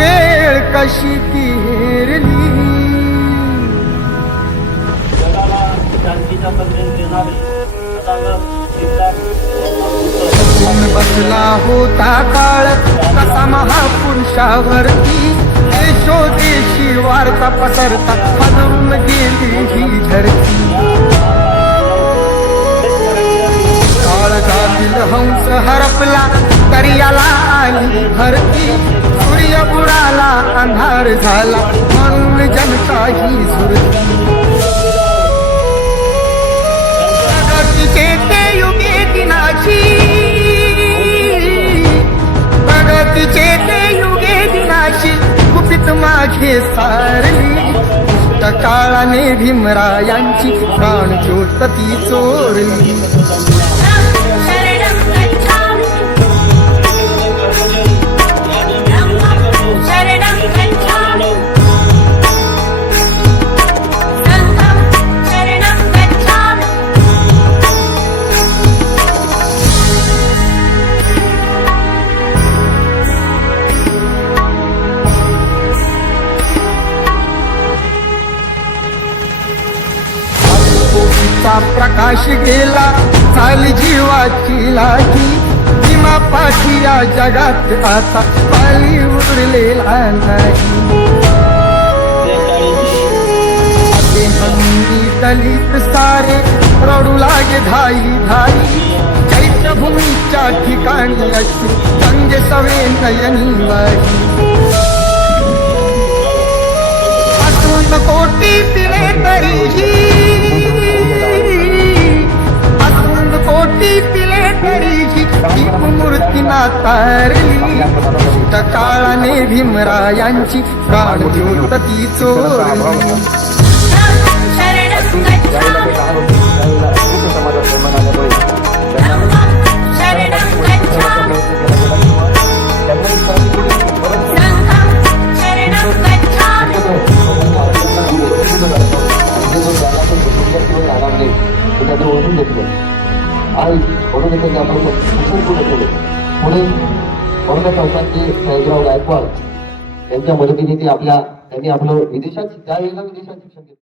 वेळ कशी ती हेरली. जगाला शांतीचा संदेश देणारे बसला होता काळ कसा महापुरुषावरती, देशोदेशी वार्ता पसरता हलवून गेली ही धरती. काळजातील हंस हरपला दर्याला आली भरती, सूर्य बुडाला अंधार झाला म्हणून जनता ही झुरती. प्रगतीचे ते युगे दिनाची, प्रगतीचे ते युगे दिनाची गुपित माझे सारली. काळाने भीमरायांची प्राण ज्योत ती चोरली. प्रकाश गेला झाली जीवाची लागी, भीमा पाठी या जगात आता पाली उरलेला नाही. दलित सारे रडू लागे धाई धाई, चैत्यभूमीच्या ठिकाणी अशी गंगे सवे नयनी वाही. असून कोटी पिले तरीही, कोटी पिले तरीही मूर्ती नातारली. काळाने भीमरायांची प्राण ज्योत ती चोरली. आई म्हणून त्यांनी आपलं शिक्षण पूर्ण केले. पुढे म्हणून संस्थांचे सयाजीराव गायकवाड यांच्या मदतीने त्यांनी आपलं विदेशात त्यावेळेला विदेशात शिक्षण केलं.